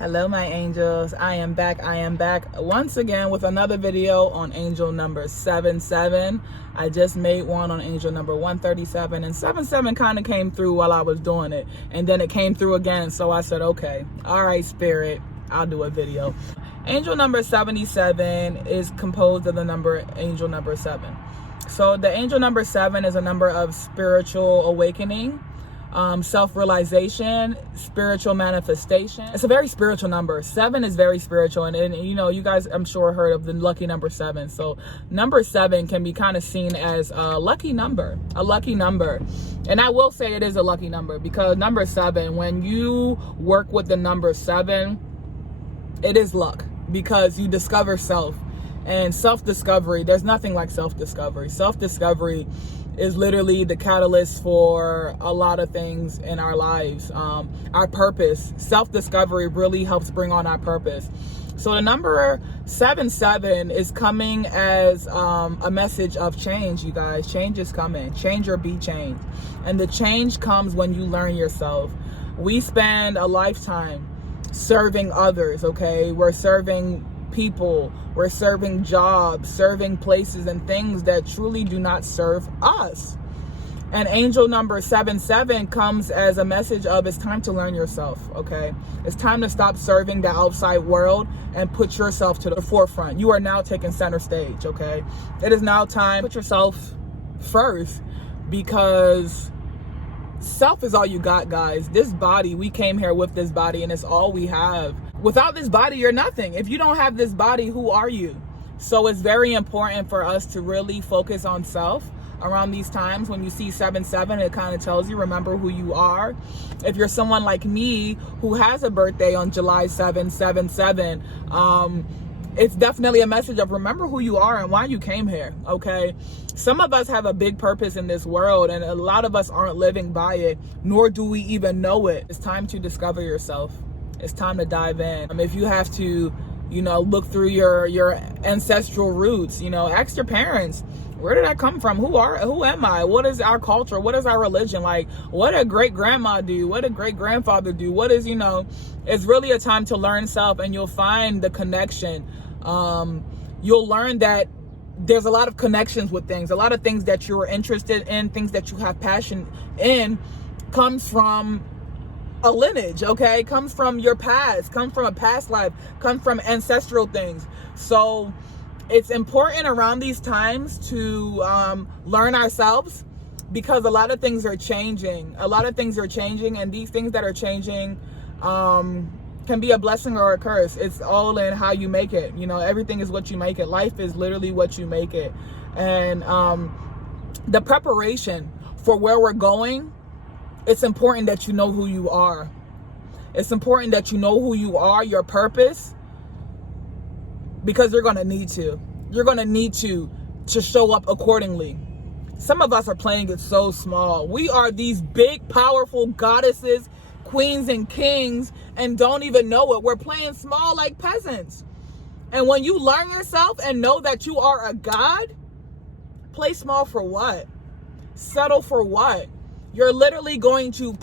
Hello, my angels. I am back once again with another video on angel number 77. I just made one on angel number 137, and 77 kind of came through while I was doing it, and then it came through again. So I said, okay, all right, spirit, I'll do a video. Angel number 77 is composed of the number angel number 7. So the angel number 7 is a number of spiritual awakening, self-realization, spiritual manifestation. It's a very spiritual number. 7 is very spiritual, and you know, you guys, I'm sure, heard of the lucky number 7. So number 7 can be kind of seen as a lucky number, and I will say it is a lucky number, because number 7, when you work with the number 7, it is luck, because you discover self. And self-discovery, there's nothing like self-discovery. Self-discovery is literally the catalyst for a lot of things in our lives. Our purpose, self-discovery really helps bring on our purpose. So the number 77 is coming as a message of change, you guys. Change is coming. Change or be changed. And the change comes when you learn yourself. We spend a lifetime serving others, okay? We're serving people, we're serving jobs, serving places and things that truly do not serve us. And angel number 77 comes as a message of, it's time to learn yourself, okay? It's time to stop serving the outside world and put yourself to the forefront. You are now taking center stage, okay? It is now time to put yourself first, because self is all you got, guys. This body, we came here with this body, and it's all we have. Without this body, you're nothing. If you don't have this body, who are you? So it's very important for us to really focus on self around these times. When you see 77, it kind of tells you, remember who you are. If you're someone like me who has a birthday on July 7/77, it's definitely a message of remember who you are and why you came here, okay? Some of us have a big purpose in this world, and a lot of us aren't living by it, nor do we even know it. It's time to discover yourself. It's time to dive in. If you have to, you know, look through your ancestral roots, you know, ask your parents, where did I come from? Who am I? What is our culture? What is our religion? Like, what did great grandma do? What did great grandfather do? What is, you know, it's really a time to learn self, and you'll find the connection. You'll learn that there's a lot of connections with things. A lot of things that you're interested in, things that you have passion in, comes from a lineage, okay? Comes from your past, comes from a past life, comes from ancestral things. So it's important around these times to learn ourselves, because a lot of things are changing. And these things that are changing can be a blessing or a curse. It's all in how you make it. You know, everything is what you make it. Life is literally what you make it. And the preparation for where we're going, it's important that you know who you are. It's important that you know who you are, your purpose, because you're going to need to. You're going to need to show up accordingly. Some of us are playing it so small. We are these big, powerful goddesses, queens and kings, and don't even know it. We're playing small like peasants. And when you learn yourself and know that you are a god, play small for what? Settle for what? You're literally going to,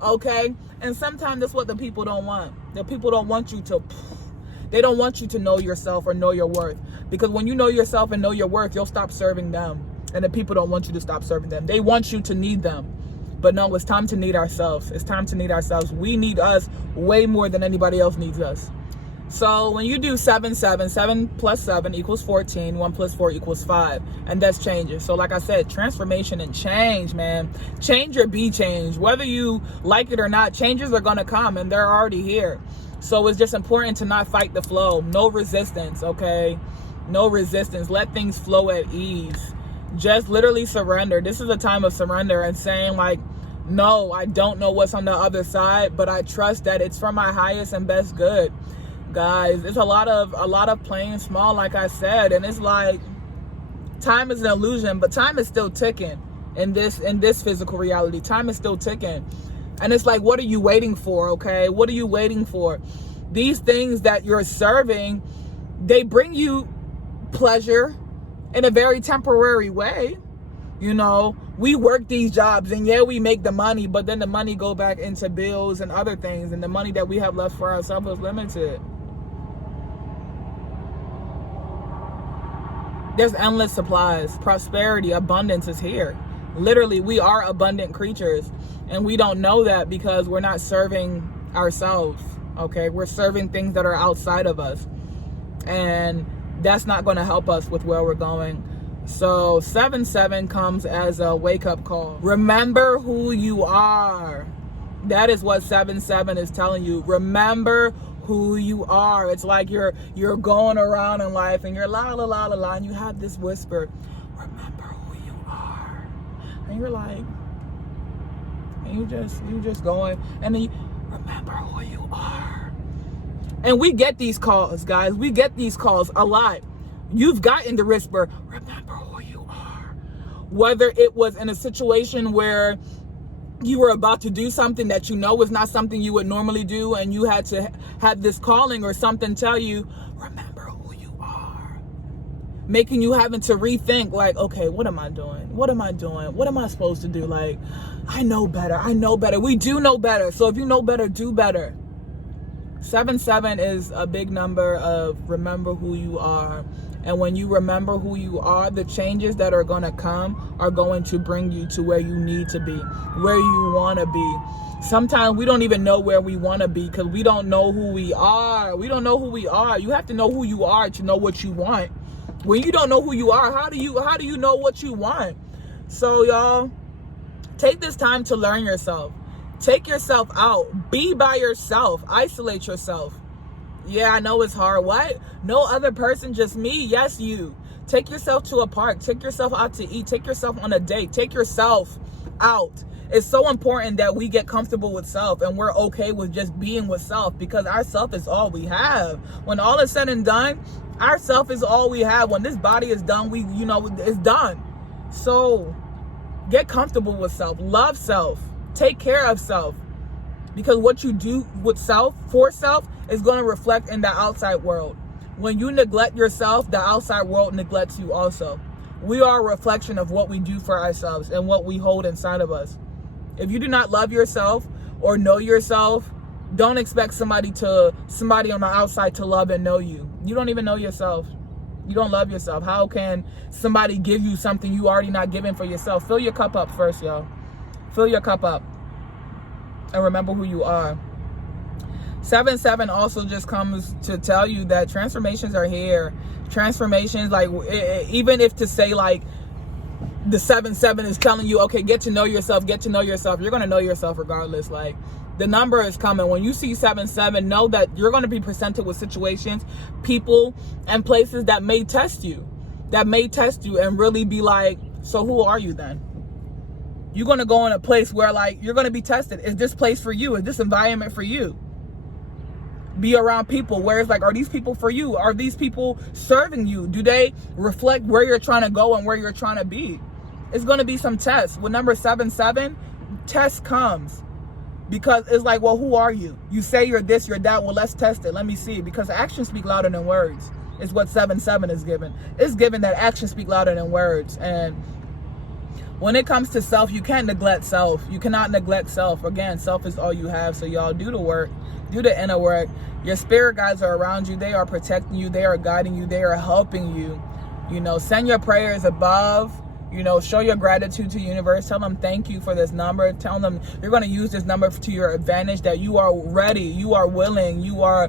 okay? And sometimes that's what the people don't want. The people don't want you to, they don't want you to know yourself or know your worth. Because when you know yourself and know your worth, you'll stop serving them. And the people don't want you to stop serving them. They want you to need them. But no, it's time to need ourselves. It's time to need ourselves. We need us way more than anybody else needs us. So when you do 7 plus 7 equals 14, 1 plus 4 equals 5. And that's changes. So like I said, transformation and change, man. Change or be changed. Whether you like it or not, changes are going to come, and they're already here. So it's just important to not fight the flow. No resistance, okay? No resistance. Let things flow at ease. Just literally surrender. This is a time of surrender and saying, like, no, I don't know what's on the other side, but I trust that it's for my highest and best good. Guys, it's a lot of playing small, like I said, and it's like time is an illusion, but time is still ticking in this physical reality. Time is still ticking. And it's like, what are you waiting for, okay? What are you waiting for? These things that you're serving, they bring you pleasure in a very temporary way. You know, We work these jobs, and yeah, we make the money, but then the money go back into bills and other things, and the money that we have left for ourselves is limited. There's endless supplies. Prosperity, abundance is here. Literally, we are abundant creatures, and we don't know that because we're not serving ourselves, okay? We're serving things that are outside of us, and that's not going to help us with where we're going. So 7-7 comes as a wake-up call. Remember who you are. That is what 7-7 is telling you. Remember who you are. It's like you're going around in life and you're la la la la la, and you have this whisper, remember who you are. And you're like, and you just going, and then you remember who you are. And we get these calls, guys. We get these calls a lot. You've gotten the whisper, remember who you are. Whether it was in a situation where you were about to do something that you know was not something you would normally do, and you had to have this calling or something tell you, remember who you are. Making you having to rethink, like, okay, what am I doing? What am I doing? What am I supposed to do? Like, I know better. I know better. We do know better. So if you know better, do better. 7-7 is a big number of remember who you are. And when you remember who you are, the changes that are going to come are going to bring you to where you need to be, where you want to be. Sometimes we don't even know where we want to be because we don't know who we are. We don't know who we are. You have to know who you are to know what you want. When you don't know who you are, how do you know what you want? So y'all, take this time to learn yourself. Take yourself out. Be by yourself. Isolate yourself. Yeah, I know it's hard. What? No other person, just me? Yes, you. Take yourself to a park. Take yourself out to eat. Take yourself on a date. Take yourself out. It's so important that we get comfortable with self and we're okay with just being with self, because our self is all we have. When all is said and done, our self is all we have. When this body is done, it's done. So get comfortable with self. Love self. Take care of self. Because what you do with self, for self, is going to reflect in the outside world. When you neglect yourself, the outside world neglects you also. We are a reflection of what we do for ourselves and what we hold inside of us. If you do not love yourself or know yourself, don't expect somebody on the outside to love and know you. You don't even know yourself. You don't love yourself. How can somebody give you something you already not giving for yourself? Fill your cup up first, y'all. Fill your cup up. And remember who you are. 7-7 also just comes to tell you that transformations are here. Transformations, like, even if to say, like, the 7-7 is telling you, okay, get to know yourself, you're going to know yourself regardless. Like, the number is coming. When you see 7-7, know that you're going to be presented with situations, people, and places that may test you, and really be like, so who are you then? You're going to go in a place where, like, you're going to be tested. Is this place for you? Is this environment for you? Be around people where it's like, are these people for you? Are these people serving you? Do they reflect where you're trying to go and where you're trying to be? It's going to be some tests. With number 7-7, test comes. Because it's like, well, who are you? You say you're this, you're that. Well, let's test it. Let me see. Because actions speak louder than words is what 7-7 is given. It's given that actions speak louder than words. And when it comes to self, you can't neglect self. You cannot neglect self. Again, self is all you have. So y'all, do the work. Do the inner work. Your spirit guides are around you. They are protecting you. They are guiding you. They are helping you. Send your prayers above. Show your gratitude to the universe. Tell them thank you for this number. Tell them you're going to use this number to your advantage, that you are ready. You are willing. You are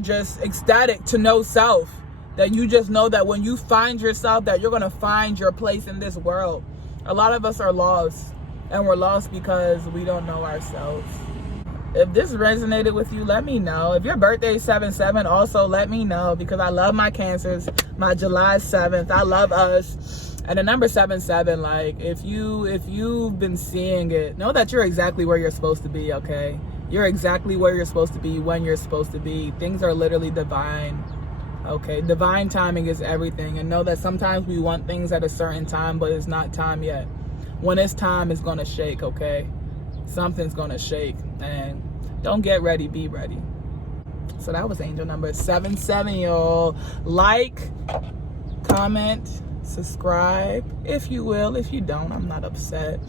just ecstatic to know self. That you just know that when you find yourself, that you're going to find your place in this world. A lot of us are lost, and we're lost because we don't know ourselves. If this resonated with you, let me know. If your birthday is 7-7, also let me know, because I love my Cancers. My July 7th, I love us. And the number 7-7, like, if you've been seeing it, know that you're exactly where you're supposed to be, okay? You're exactly where you're supposed to be when you're supposed to be. Things are literally divine. Okay, divine timing is everything. And know that sometimes we want things at a certain time, but it's not time yet. When it's time, it's going to shake, okay? Something's going to shake. And don't get ready, be ready. So that was angel number 7-7, y'all. Like, comment, subscribe if you will. If you don't, I'm not upset.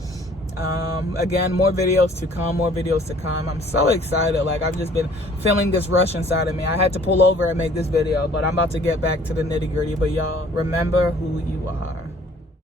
Again, more videos to come. I'm so excited. Like, I've just been feeling this rush inside of me. I had to pull over and make this video, but I'm about to get back to the nitty-gritty. But y'all, remember who you are.